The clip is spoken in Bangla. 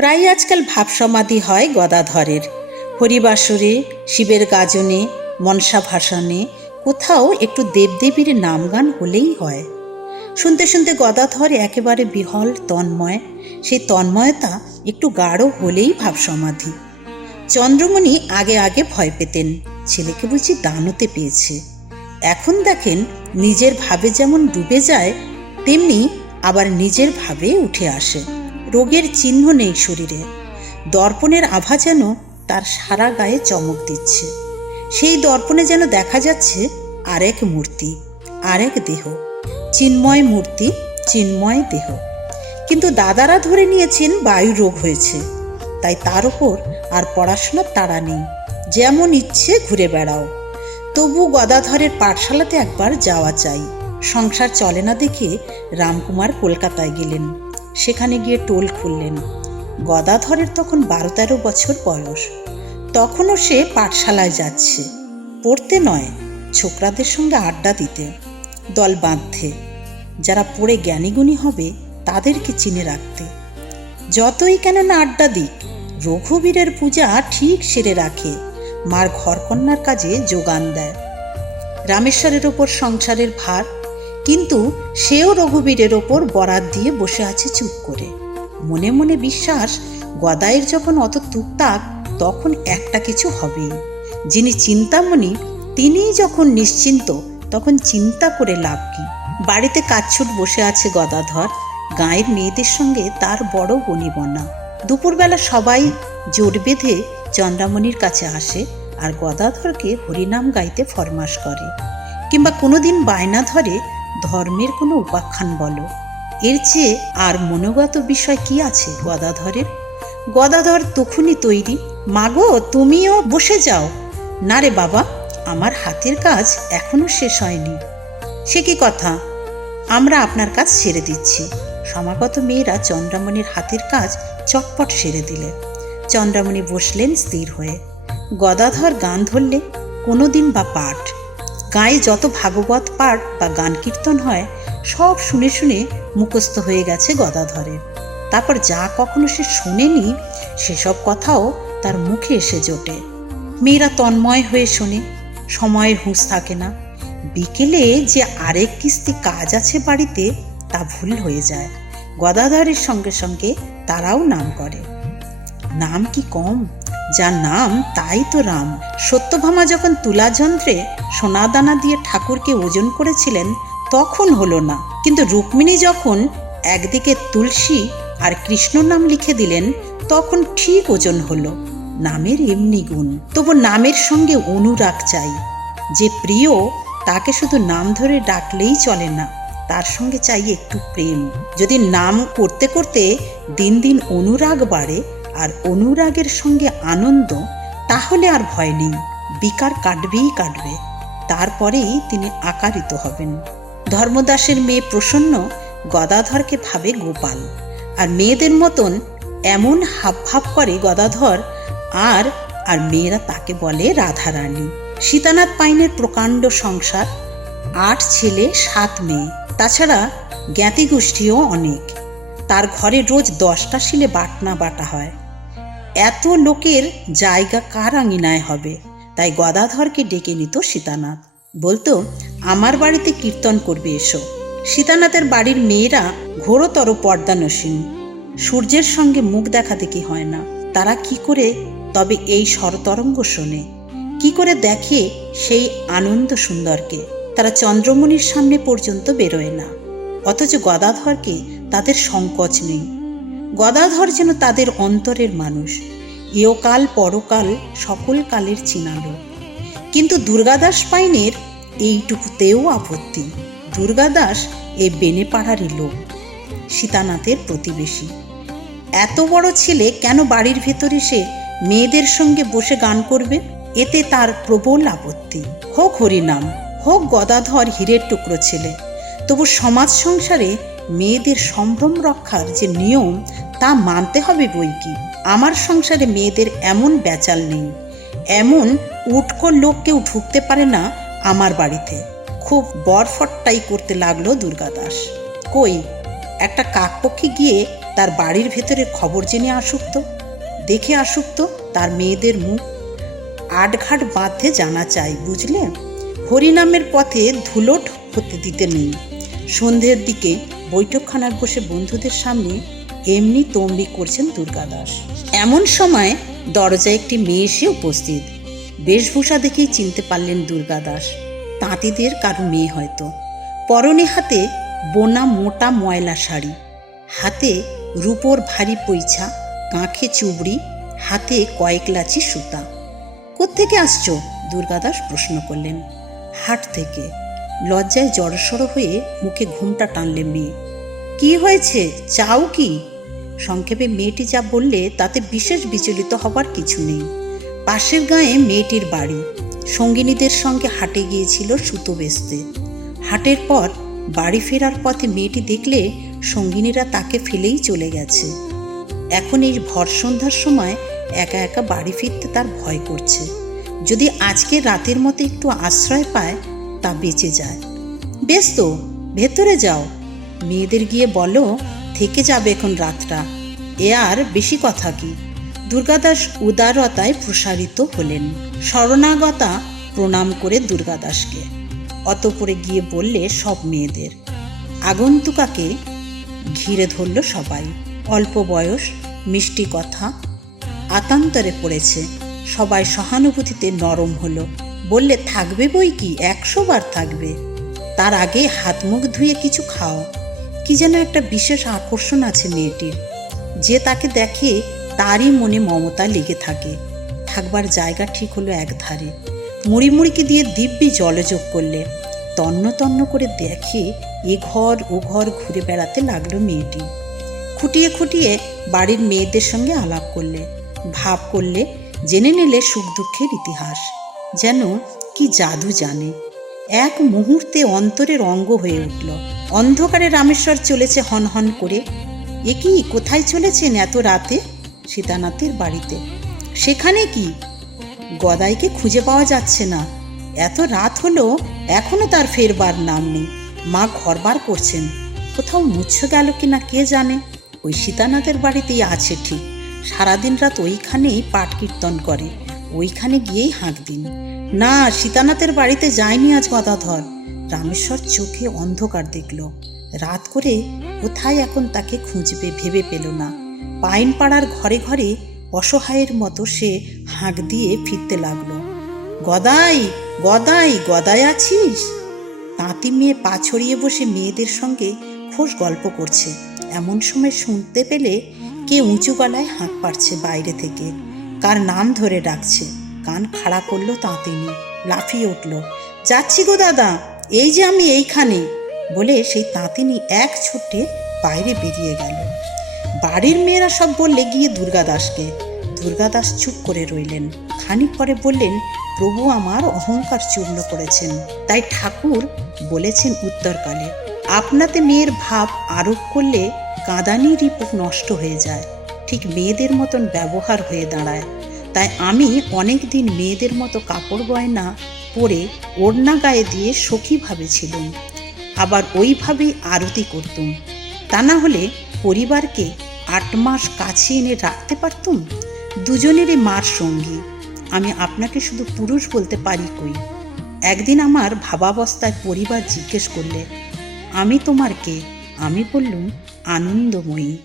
প্রায় আজকাল ভাবসমাধি হয় গদাধরের। হরিবাসরে, শিবের গাজনে, মনসা ভাসানে কোথাও একটু দেবদেবীর নামগান হলেই হয়। শুনতে শুনতে গদাধর একেবারে বিহল, তন্ময়। সেই তন্ময়তা একটু গাঢ় হলেই ভাবসমাধি। চন্দ্রমণি আগে আগে ভয় পেতেন, ছেলেকে বুঝি দানতে পেয়েছে। এখন দেখেন নিজের ভাবে যেমন ডুবে যায়, তেমনি আবার নিজের ভাবে উঠে আসে। রোগের চিহ্ন নেই শরীরে। দর্পণের আভা যেন তার সারা গায়ে চমক দিচ্ছে। সেই দর্পণে যেন দেখা যাচ্ছে আরেক মূর্তি, আরেক দেহ। চিন্ময় মূর্তি, চিন্ময় দেহ। কিন্তু দাদারা ধরে নিয়েছেন বায়ু রোগ হয়েছে। তাই তার ওপর আর পড়াশোনার তাড়া নেই। যেমন ইচ্ছে ঘুরে বেড়াও। তবু গদাধরের পাঠশালাতে একবার যাওয়া চাই। সংসার চলে না দেখে রামকুমার কলকাতায় গেলেন। সেখানে গিয়ে টোল খুললেন। গদাধরের তখন বারো তেরো বছর বয়স। তখনও সে পাঠশালায় যাচ্ছে। পড়তে নয়, ছোকরাদের সঙ্গে আড্ডা দিতে। দল বাঁধতে। যারা পড়ে জ্ঞানীগুণী হবে, তাদেরকে চিনে রাখতে। যতই কেন না আড্ডা দিক, রঘুবীরের পূজা ঠিক সেরে রাখে। মার ঘরকন্যার কাজে যোগান দেয়। রামেশ্বরের ওপর সংসারের ভার কিন্তু সেও রঘুবীরের ওপর বরাত দিয়ে বসে আছে চুপ করে। মনে মনে বিশ্বাস গদায়ের যখন অত তুকতাক, তখন একটা কিছু হবেই। যিনি চিন্তামণি, তিনিই যখন নিশ্চিন্ত, তখন চিন্তা করে লাভ কি? বাড়িতে কাচ্ছুট বসে আছে গদাধর, গাঁয়ের মেয়েদের সঙ্গে তার বড় বনিবনা। দুপুরবেলা সবাই জোট বেঁধে চন্দ্রামণির কাছে আসে আর গদাধরকে হরিনাম গাইতে ফরমাস করে। কিংবা কোনোদিন বায়না ধরে ধর্মের কোনো উপাখ্যান বলো। এর চেয়ে আর মনোগত বিষয় কি আছে গদাধরের? গদাধর তখনই তৈরি, মাগো, তুমিও বসে যাও। না রে বাবা, আমার হাতের কাজ এখনও শেষ হয়নি। সে কি কথা? আমরা আপনার কাজ সেরে দিচ্ছি। সমাগত মেয়েরা চন্দ্রামণির হাতের কাজ চটপট সেরে দিলে। চন্দ্রামণি বসলেন স্থির হয়ে। গদাধর গান ধরলে, কোনোদিন বা পাঠ গায়ে যত ভাগবত পাঠ বা গান কীর্তন হয়, সব শুনে শুনে মুখস্থ হয়ে গেছে গদাধরের তারপর যা কখনো সে শোনেনি, সেসব কথাও তার মুখে এসে জোটে। মেয়েরা তন্ময় হয়ে শোনে, সময়ের হুঁশ থাকে না। বিকেলে যে আরেক কিস্তি কাজ আছে বাড়িতে, তা ভুল হয়ে যায়। গদাধরের সঙ্গে সঙ্গে তারাও নাম করে। নাম কি কম? যার নাম তাই তো রাম। সত্যভামা যখন তুলা যন্ত্রে সোনাদানা দিয়ে ঠাকুরকে ওজন করেছিলেন, তখন হলো না। কিন্তু রুক্মিণী যখন একদিকে তুলসী আর কৃষ্ণ নাম লিখে দিলেন, তখন ঠিক ওজন হলো। নামের এমনি গুণ। তবু নামের সঙ্গে অনুরাগ চাই। যে প্রিয়, তাকে শুধু নাম ধরে ডাকলেই চলে না, তার সঙ্গে চাই একটু প্রেম। যদি নাম করতে করতে দিন দিন অনুরাগ বাড়ে আর অনুরাগের সঙ্গে আনন্দ, তাহলে আর ভয় নেই। বিকার কাটবেই কাটবে। তারপরেই তিনি আকারিত হবেন। ধর্মদাসের মেয়ে প্রসন্ন গদাধরকে ভাবে গোপাল। আর মেয়েদের মতন এমন হাবভাব করে গদাধর, আর আর মেয়েরা তাকে বলে রাধারানী। সীতানাথ পাইনের প্রকাণ্ড সংসার, আট ছেলে, সাত মেয়ে। তাছাড়া জ্ঞাতি গোষ্ঠীও অনেক। তার ঘরে রোজ দশটা শিলে বাটনা বাটা হয়। এত লোকের জায়গা কার আঙিনায় হবে? তাই গদাধরকে ডেকে নিত সীতানাথ। বলতো, আমার বাড়িতে কীর্তন করবে এসো। সীতানাথের বাড়ির মেয়েরা ঘোরতর পর্দানসীন সূর্যের সঙ্গে মুখ দেখা দেখি হয় না? তারা কি করে তবে এই স্বরতরঙ্গ শোনে। কি করে দেখে সেই আনন্দ সুন্দরকে? তারা চন্দ্রমণির সামনে পর্যন্ত বেরোয় না। অথচ গদাধরকে তাদের সংকোচ নেই। গদাধর যেন তাদের অন্তরের মানুষ। ইয়কাল পরকাল সকল কালের চিনালো কিন্তু দুর্গাদাস পাইনের এইটুকুতেও আপত্তি। দুর্গাদাস এ বেনেপাড়ারই লোক, সীতানাথের প্রতিবেশী। এত বড় ছেলে কেন বাড়ির ভেতরে সে মেয়েদের সঙ্গে বসে গান করবে? এতে তার প্রবল আপত্তি। হোক হরিনাম, হোক গদাধর হীরের টুকরো ছেলে। তবু সমাজ সংসারে মেয়েদের সম্ভ্রম রক্ষার যে নিয়ম, তা মানতে হবে বই কি আমার সংসারে মেয়েদের এমন বেচাল নেই। এমন উটকো লোক কেউ ঢুকতে পারে না আমার বাড়িতে। খুব বরফট্টাই করতে লাগল দুর্গাদাস কই, একটা কাকপক্ষী গিয়ে তার বাড়ির ভেতরে খবর জেনে আসুক তো। দেখে আসুক তো তার মেয়েদের মুখ। আটঘাট বাঁধে জানা চাই, বুঝলে? হরিনামের পথে ধুলোট হতে দিতে নেই। সন্ধ্যের দিকে বৈঠকখানায় বসে বন্ধুদের সামনে এমনি তম্বি করছেন দুর্গাদাস। এমন সময় দরজায় একটি মেয়ে এসে উপস্থিত। বেশভূষা দেখেই চিনতে পারলেন দুর্গাদাস। তাঁতিদের কারও মেয়ে হয়তো। পরনে হাতে বোনা মোটা ময়লা শাড়ি। হাতে রূপোর ভারী পৈছা, কাঁখে চুবড়ি, হাতে কয়েক লাচি সুতা। কোত্থেকে আসছো? দুর্গাদাস প্রশ্ন করলেন। হাট থেকে। লজ্জায় জড়সড় হয়ে মুখে ঘুমটা টানলে মেয়ে। কি হয়েছে? চাও কি? সংক্ষেপে মেয়েটি যা বললে তাতে বিশেষ বিচলিত হবার কিছু নেই। পাশের গায়ে মেয়েটির বাড়ি। সঙ্গিনীদের সঙ্গে হাটে গিয়েছিল সুতো বেচতে। হাটের পর বাড়ি ফেরার পথে মেয়েটি দেখলে সঙ্গিনীরা তাকে ফেলেই চলে গেছে। এখন এই ভর সন্ধ্যার সময় একা একা বাড়ি ফিরতে তার ভয় করছে। যদি আজকে রাতের মতো একটু আশ্রয় পায় তা বেঁচে যায়। বেশ তো ভেতরে যাও। মেয়েদের গিয়ে বলো, থেকে যাবে এখন রাতটা। এ আর বেশি কথা কি? দুর্গাদাস উদারতায় প্রসারিত হলেন। শরণাগতা প্রণাম করে দুর্গাদাসকে। অতপরে গিয়ে বললে সব মেয়েদের। আগন্তুকাকে ঘিরে ধরল সবাই। অল্প বয়স, মিষ্টি কথা। আতান্তরে পড়েছে। সবাই সহানুভূতিতে নরম হলো। বললে, থাকবে বই কি? একশো বার থাকবে। তার আগে হাত মুখ ধুয়ে কিছু খাও। কি যেন একটা বিশেষ আকর্ষণ আছে মেয়েটির। যে তাকে দেখে তারই মনে মমতা লেগে থাকে। থাকবার জায়গা ঠিক হলো একধারে। মুড়ি মুড়িকে দিয়ে দিব্যি জলযোগ করলে। তন্ন তন্ন করে দেখে এ ঘর, ও ঘর ঘুরে বেড়াতে লাগল মেয়েটি। খুঁটিয়ে খুঁটিয়ে বাড়ির মেয়েদের সঙ্গে আলাপ করলে। ভাব করলে, জেনে নিলে সুখ দুঃখের ইতিহাস। যেন কি জাদু জানে। এক মুহূর্তে অন্তরের অঙ্গ হয়ে উঠল। অন্ধকারে রামেশ্বর চলেছে হন হন করে। এ কি, কোথায় চলেছেন এত রাতে? সীতানাথের বাড়িতে। সেখানে কি? গদাইকে খুঁজে পাওয়া যাচ্ছে না। এত রাত হলো, এখনও তার ফেরবার নাম নেই। মা ঘরবার করছেন। কোথাও মুচ্ছে গেল কি না কে জানে? ওই সীতানাথের বাড়িতেই আছে ঠিক। সারাদিন রাত ওইখানেই পাঠ কীর্তন করে। ওইখানে গিয়েই হাঁক দিন। না, সীতানাথের বাড়িতে যায়নি আজ গদাধর। রামেশ্বর চোখে অন্ধকার দেখল। রাত করে কোথায় এখন তাকে খুঁজবে ভেবে পেল না। পাইন পাড়ার ঘরে ঘরে অসহায়ের মতো সে হাঁক দিয়ে ফিরতে লাগল। গদাই গদাই গদাই আছিস? তাঁতি মেয়ে পা ছড়িয়ে বসে মেয়েদের সঙ্গে খোশ গল্প করছে। এমন সময় শুনতে পেলে কে উঁচু গলায় হাঁক পারছে বাইরে থেকে। কার নাম ধরে ডাকছে। কান খাড়া করল তাঁতিনি, লাফিয়ে উঠল। যাচ্ছি গো দাদা, এই যে আমি এইখানে। বলে সেই তাঁতিনি এক ছুটে বাইরে বেরিয়ে গেল। বাড়ির মেয়েরা সব বললে গিয়ে দুর্গাদাসকে। দুর্গাদাস চুপ করে রইলেন। খানিক পরে বললেন, প্রভু আমার অহংকার চূর্ণ করেছেন। তাই ঠাকুর বলেছেন উত্তরকালে, আপনাতে মেয়ের ভাব আরোপ করলে কাঁদানি রিপোর্ট নষ্ট হয়ে যায়। ঠিক মেয়েদের মতন ব্যবহার হয়ে দাঁড়ায়। তাই আমি অনেক দিন মেয়েদের মতো কাপড় গয়না পরে ওড়না গায়ে দিয়ে সখীভাবে ছিলুম আবার ওইভাবেই আরতি করতুম। তা না হলে পরিবারকে আট মাস কাছে এনে রাখতে পারতুম? দুজনেরই মার সঙ্গী। আমি আপনাকে শুধু পুরুষ বলতে পারি কই। একদিন আমার ভাবাবস্থায় পরিবার জিজ্ঞেস করলে, আমি তোমার কে? আমি বললুম, আনন্দময়ী।